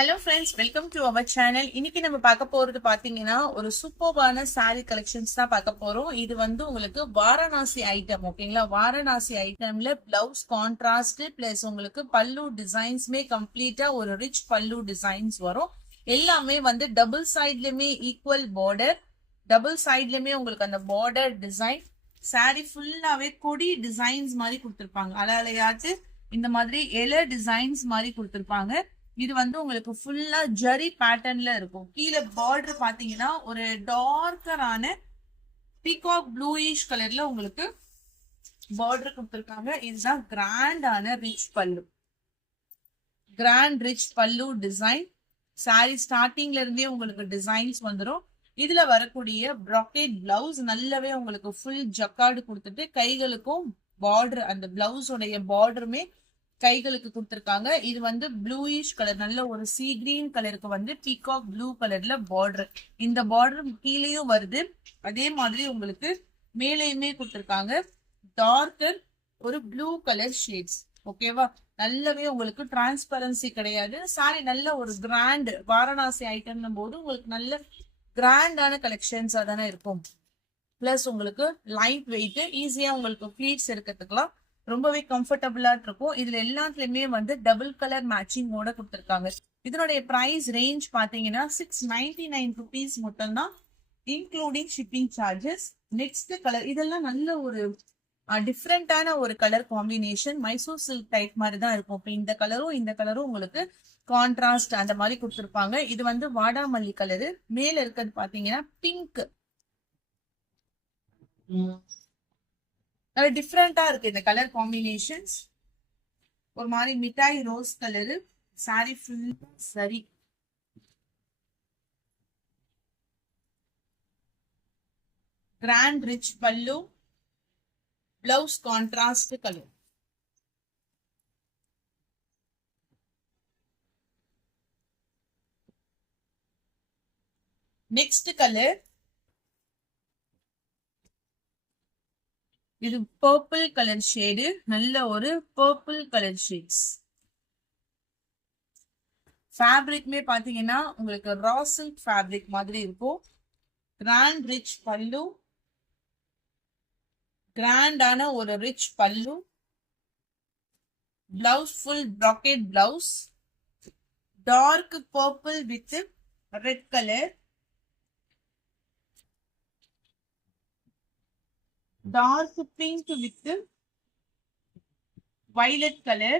Hello friends, welcome to our channel. இன்னைக்கு நம்ம பார்க்க போறது பாத்தீங்கன்னா ஒரு சூப்பர்பான saree collections தான் பார்க்க போறோம். இது வந்து உங்களுக்கு வாரணாசி ஐட்டம், ஓகேங்களா? வாரணாசி ஐட்டம்ல பிளவுஸ் கான்ட்ராஸ்ட் பிளஸ் உங்களுக்கு பல்லு டிசைன்ஸ்மே கம்ப்ளீட்டா ஒரு ரிச் பல்லு டிசைன்ஸ் வரும். எல்லாமே வந்து டபுள் சைட்லயுமே ஈக்குவல் பார்டர், டபுள் சைட்லயுமே உங்களுக்கு அந்த பார்டர் டிசைன், saree ஃபுல்லாவே கொடி டிசைன்ஸ் மாதிரி கொடுத்திருப்பாங்க. அலையாட்டு இந்த மாதிரி இலை டிசைன்ஸ் மாதிரி கொடுத்திருப்பாங்க. இது வந்து உங்களுக்கு ஃபுல்லா ஜரி பேட்டர்ன்ல இருக்கும். கீழே பார்டர் பாத்தீங்கன்னா ஒரு டார்க்கரான பீகாக் ப்ளூயிஷ் கலர்ல உங்களுக்கு பார்டர் கொடுத்துருக்காங்க. இதுதான் கிராண்டான ரிச் பல்லு, கிராண்ட் ரிச் பல்லு டிசைன். சாரி ஸ்டார்டிங்ல இருந்தே உங்களுக்கு டிசைன்ஸ் வந்துடும். இதுல வரக்கூடிய ப்ராக்கெட் பிளவுஸ் நல்லாவே உங்களுக்கு ஃபுல் ஜக்கார்டு கொடுத்துட்டு கைகளுக்கும் பார்டர், அந்த பிளவுஸோடைய பார்டருமே கைகளுக்கு கொடுத்துருக்காங்க. இது வந்து ப்ளூயிஷ் கலர், நல்ல ஒரு சீ கிரீன் கலருக்கு வந்து பீகாக் ப்ளூ கலர்ல பார்டர். இந்த பார்டர் கீழேயும் வருது, அதே மாதிரி உங்களுக்கு மேலேயுமே கொடுத்துருக்காங்க. டார்க்கர் ஒரு ப்ளூ கலர் ஷேட்ஸ், ஓகேவா? நல்லாவே உங்களுக்கு டிரான்ஸ்பரன்சி கிடையாது. சாரி நல்ல ஒரு கிராண்ட் வாரணாசி ஐட்டம் போது உங்களுக்கு நல்ல கிராண்டான கலெக்ஷன்ஸா தானே இருக்கும். பிளஸ் உங்களுக்கு லைட் வெயிட், ஈஸியா உங்களுக்கு ஃபிளீட்ஸ் எடுக்கிறதுக்கெல்லாம் ரொம்பவே கம்ஃபர்டபுளா இருக்கும். இதுல எல்லாத்துலயுமே வந்து டபுள் கலர் மேட்சிங்கோட கொடுத்துருக்காங்க. இதனுடைய பிரைஸ் ரேஞ்ச் பாத்தீங்கன்னா 699 rupees மட்டும் தான், including shipping charges. Next colour, இதெல்லாம் நல்ல ஒரு டிஃப்ரெண்டான ஒரு colour combination, Mysore silk type மாதிரி தான் இருக்கும். இப்போ இந்த கலரும் உங்களுக்கு கான்ட்ராஸ்ட் அந்த மாதிரி கொடுத்துருப்பாங்க. இது வந்து வாடாமல்லி கலரு, மேல இருக்கிறது பாத்தீங்கன்னா பிங்க், டிஃப்ரெண்டா இருக்கு இந்த கலர் காம்பினேஷன்ஸ். ஒரு மாதிரி மிட்டாய் ரோஸ் கலரு, சாரி ஃபுல் சரி, grand rich pallu, blouse contrast colour. Next colour, இது பர்பிள் கலர் ஷேடு, நல்ல ஒரு பர்பிள் கலர் ஷேட்ஸ். ஃபேப்ரிக்மே பாத்தீங்கன்னா உங்களுக்கு ரா சில்க் ஃபேப்ரிக் மாதிரி இருக்கும். கிராண்ட் ரிச் பல்லு, கிராண்டான ஒரு rich pallu, blouse full bracket blouse, dark purple with red colour, dark pink with violet color,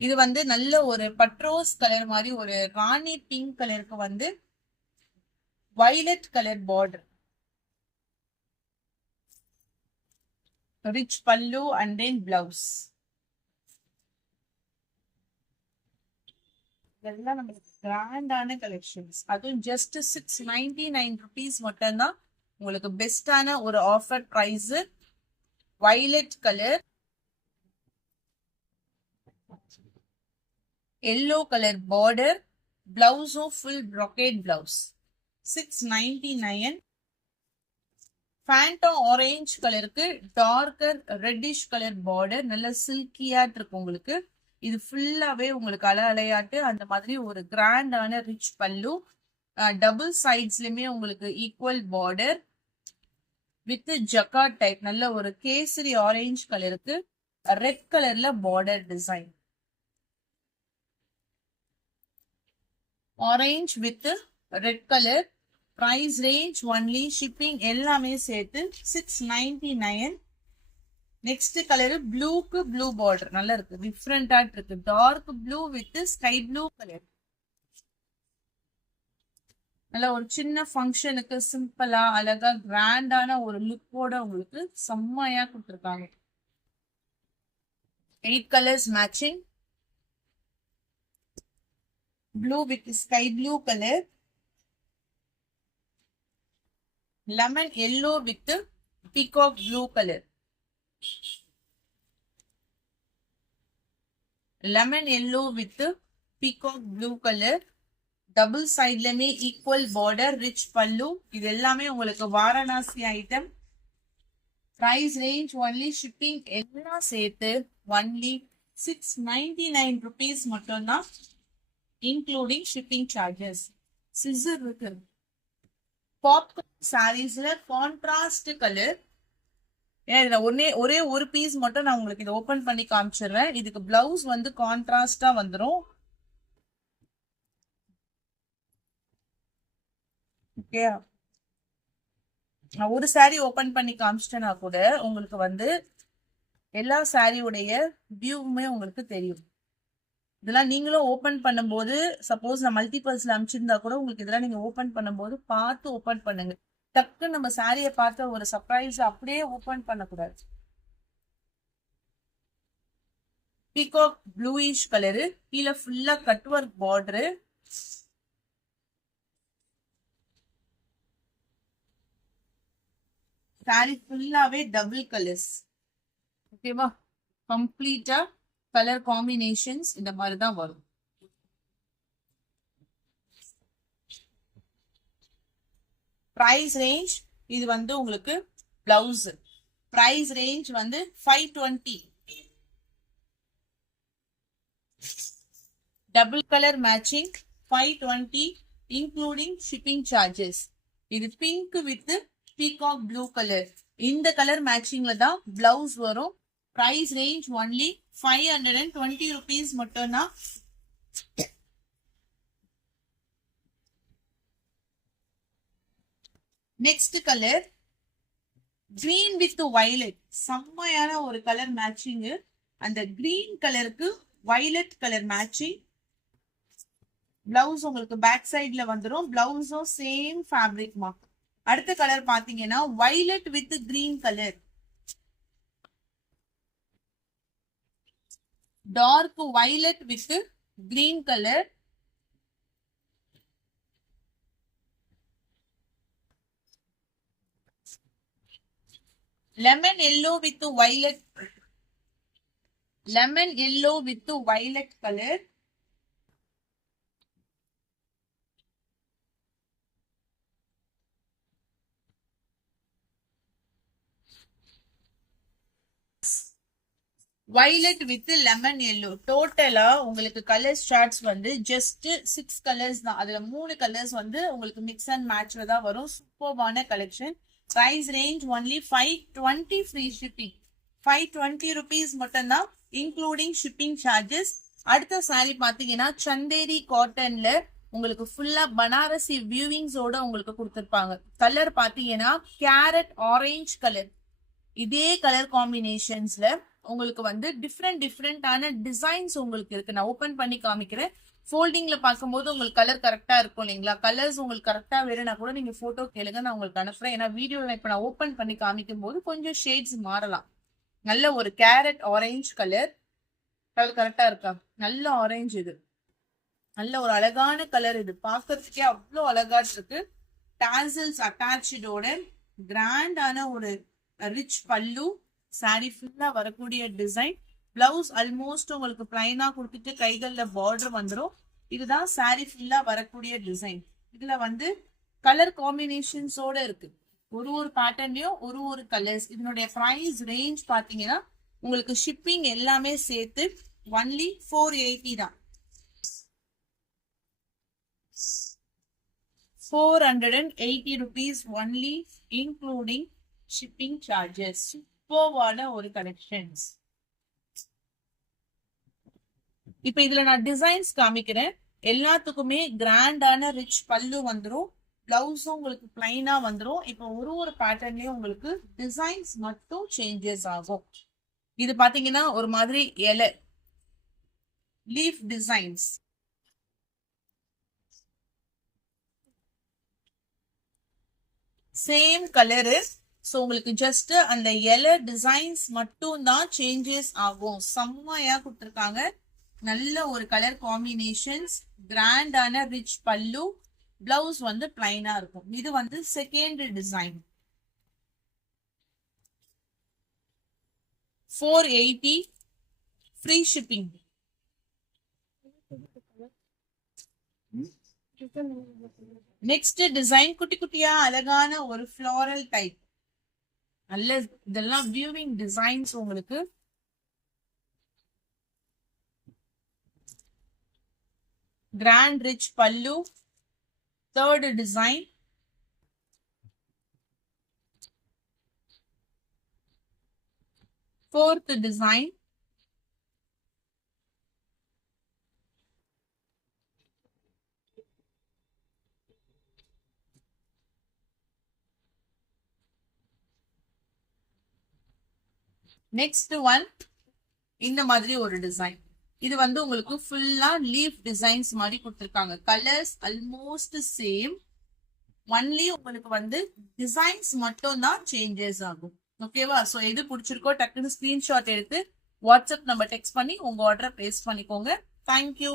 இது வந்து நல்ல ஒரு பட்ரோஸ் கலர் மாதிரி ஒரு ராணி பிங்க் கலருக்கு வந்து வயலட் கலர் பார்டர், ரிச் பல்லு அண்ட் தென் பிளவுஸ். இதெல்லாம் நம்மளுக்கு கிராண்டான கலெக்ஷன்ஸ். அதுவும் ஜஸ்ட் 699 rupees மட்டும்தான். உங்களுக்கு பெஸ்டான ஒரு offer price. Violet colour, yellow colour border, பிளவுஸும் full bracket blouse. 699. Fanta orange கலருக்கு டார்க்கர் ரெட்டிஷ் கலர் பார்டர், நல்ல சில்கியாட் இருக்கு உங்களுக்கு. இது ஃபுல்லாவே உங்களுக்கு அலையாட்டு அந்த மாதிரி ஒரு கிராண்டான ரிச் பல்லு, டபுள் சைட்ஸ்லயுமே உங்களுக்கு equal border with jacquard type, நல்ல ஒரு கேசரி ஆரஞ்சு கலருக்கு ரெட் கலர்ல border design. Orange with red colour. Price range only, shipping எல்லாமே சேர்த்து 699. நெக்ஸ்ட் கலர் ப்ளூக்கு ப்ளூ பார்டர், நல்லா இருக்கு, டிஃப்ரெண்டா இருக்கு. Dark blue with sky blue colour. நல்ல ஒரு சின்ன ஃபங்க்ஷனுக்கு சிம்பிளா அழகா கிராண்டான ஒரு லுக்கோட உங்களுக்கு செம்மையா கொடுத்துருக்காங்க. 8 colors matching. Blue with sky blue colour, lemon yellow with peacock blue colour, lemon yellow with peacock blue colour, double சைட்லயுமே ஈக்குவல் பார்டர், ரிச் பல்லு. இது எல்லாமே உங்களுக்கு Varanasi item. Price range only shipping எல்லாம் சேர்த்து ஒன்லி 699 rupees மட்டும்தான், இன்க்ளூடிங் ஷிப்பிங் சார்ஜஸ். சிசர் இருக்கு. Popcorn சாரீஸ்ல கான்ட்ராஸ்ட் கலர். ஏன்னா ஒரே ஒரு பீஸ் மட்டும் நான் உங்களுக்கு இதை ஓபன் பண்ணி காமிச்சிடுறேன். இதுக்கு பிளவுஸ் வந்து கான்ட்ராஸ்டா வந்துடும். ஓகே, நான் ஒரு சாரி ஓபன் பண்ணி காமிச்சிட்டேன்னா கூட உங்களுக்கு வந்து எல்லா சாரியுடைய வியூவுமே உங்களுக்கு தெரியும். இதெல்லாம் நீங்களும் ஓபன் பண்ணும்போது, சப்போஸ் நான் மல்டிபிள்ஸ்ல அனுப்பிச்சிருந்தா கூட உங்களுக்கு இதெல்லாம் நீங்க ஓபன் பண்ணும்போது பார்த்து ஓபன் பண்ணுங்க. டக்கு நம்ம சாரியை பார்த்த ஒரு சர்ப்ரைஸ் அப்படியே ஓபன் பண்ணக்கூடாது. பீகாக் ப்ளூயிஷ் கலரு, கீழே ஃபுல்லா கட் ஒர்க் பார்டரு. சாரி ஃபுல்லாவே டபுள் கலர்ஸ். ஓகேவா, கம்ப்ளீட்டா கலர் காம்பினேஷன்ஸ் இந்த மாதிரி தான் வரும். பிரைஸ் ரேஞ்ச் இது வந்து உங்களுக்கு பிளவுஸ் பிரைஸ் ரேஞ்ச் வந்து 520. Double colour matching 520 including shipping charges. இது pink with peacock blue colour. இந்த கலர் மேட்சிங்ல தான் பிளவுஸ் வரும். பிரைஸ் ரேஞ்ச் ஒன்லி 520 rupees மட்டும்தான். Next colour green with violet. செம்மையான ஒரு கலர் மேட்சிங். அந்த கிரீன் கலருக்கு வயலட் கலர் மேட்சிங். பிளவுஸ் உங்களுக்கு பேக் சைட்ல வந்துடும். பிளவுஸும் சேம் ஃபேப்ரிக் மார்க். அடுத்த கலர் பாத்தீங்கன்னா violet with green colour. Dark violet with green colour. Lemon yellow with violet. Lemon yellow with violet colour. Violet with lemon yellow. டோட்டலா உங்களுக்கு colour charts வந்து just 6 colours தான். அதுல 3 கலர்ஸ் வந்து உங்களுக்கு mix and மேட்ச்ல தான் வரும். சூப்பர்பான collection. Price range only 520 free shipping. 520 rupees மட்டும்தான் இன்க்ளூடிங் ஷிப்பிங் சார்ஜஸ். அடுத்த சாரி பாத்தீங்கன்னா சந்தேரி காட்டன்ல உங்களுக்கு ஃபுல்லா பனாரசி வியூவிங்ஸோட உங்களுக்கு கொடுத்திருப்பாங்க. கலர் பாத்தீங்கன்னா கேரட் ஆரஞ்சு கலர். இதே கலர் காம்பினேஷன்ஸ்ல உங்களுக்கு வந்து டிஃப்ரெண்டான டிசைன்ஸ் உங்களுக்கு இருக்கு. நான் ஓபன் பண்ணி காமிக்கிறேன். ஃபோல்டிங்ல பார்க்கும்போது உங்களுக்கு கலர் கரெக்டா இருக்கும் இல்லைங்களா? கலர்ஸ் உங்களுக்கு கரெக்டா வேணும்னா கூட நீங்க போட்டோ கேளுங்க, நான் உங்களுக்கு அனுப்புறேன். ஏன்னா வீடியோல இப்ப நான் ஓபன் பண்ணி காமிக்கும் போது கொஞ்சம் ஷேட்ஸ் மாறலாம். நல்ல ஒரு கேரட் ஆரஞ்சு கலர். கலர் கரெக்டா இருக்கா? நல்ல ஆரஞ்சு. இது நல்ல ஒரு அழகான கலர். இது பார்க்கறதுக்கே அவ்வளோ அழகா இருக்கு. டாசல்ஸ் அட்டாச்சோட கிராண்டான ஒரு ரிச் பல்லு. சாரி ஃபுல்லா வரக்கூடிய டிசைன். பிளவுஸ் ஆல்மோஸ்ட் உங்களுக்கு பிளைனா கொடுத்துட்டு கைகள்ல பார்டர் வந்துடும். இதுதான் சாரி ஃபுல்லா வரக்கூடிய டிசைன். இதுல வந்து கலர் காம்பினேஷன்ஸோட இருக்கு. ஒரு பேட்டர்ன்லயும் ஒரு கலர்ஸ். இதனுடைய பிரைஸ் ரேஞ்ச் பாத்தீங்கன்னா உங்களுக்கு ஷிப்பிங் எல்லாமே சேர்த்து ஒன்லி 480 தான். 480 rupees only including shipping charges. சூப்பர்வான ஒரு கலெக்ஷன்ஸ். இப்ப இதுல நான் டிசைன்ஸ் காமிக்கிறேன். எல்லாத்துக்குமே கிராண்டான ரிச் பல்லு வந்துடும். பிளவுஸும் உங்களுக்கு பிளைனா வந்துடும். இப்ப ஒரு பேட்டர்ன்லயும் உங்களுக்கு டிசைன்ஸ் மட்டும் சேஞ்சஸ் ஆகும். இது பாத்தீங்கன்னா ஒரு மாதிரி இலை leaf designs. Same colour. So உங்களுக்கு ஜஸ்ட் அந்த இலை டிசைன்ஸ் மட்டும் தான் சேஞ்சஸ் ஆகும். செம்மையா கொடுத்துருக்காங்க. நல்ல ஒரு கலர் காம்பினேஷன்ஸ். கிராண்டான ரிச் பல்லு. பிளவுஸ் வந்து பிளைனா இருக்கும். இது வந்து second design. 480 free shipping. Next design குட்டி குட்டியா அழகான ஒரு ஃப்ளோரல் டைப். நல்ல இதெல்லாம் வியூவிங் டிசைன்ஸ் உங்களுக்கு. கிராண்ட் ரிச் பல்லு, third design. Fourth design. Next one இந்த மாதிரி ஒரு டிசைன். இது வந்து உங்களுக்கு ஃபுல்லா லீஃப் டிசைன்ஸ் மாதிரி கொடுத்துருக்காங்க. கலர்ஸ் ஆல்மோஸ்ட் சேம், ஒன்லி உங்களுக்கு வந்து டிசைன்ஸ் மட்டும் தான் சேஞ்சஸ் ஆகும். ஓகேவா? ஸோ எது பிடிச்சிருக்கோ டக்குன்னு ஸ்கிரீன்ஷாட் எடுத்து வாட்ஸ்அப் நம்பர் டெக்ஸ்ட் பண்ணி உங்க ஆர்டரை பிளேஸ் பண்ணிக்கோங்க. தேங்க்யூ.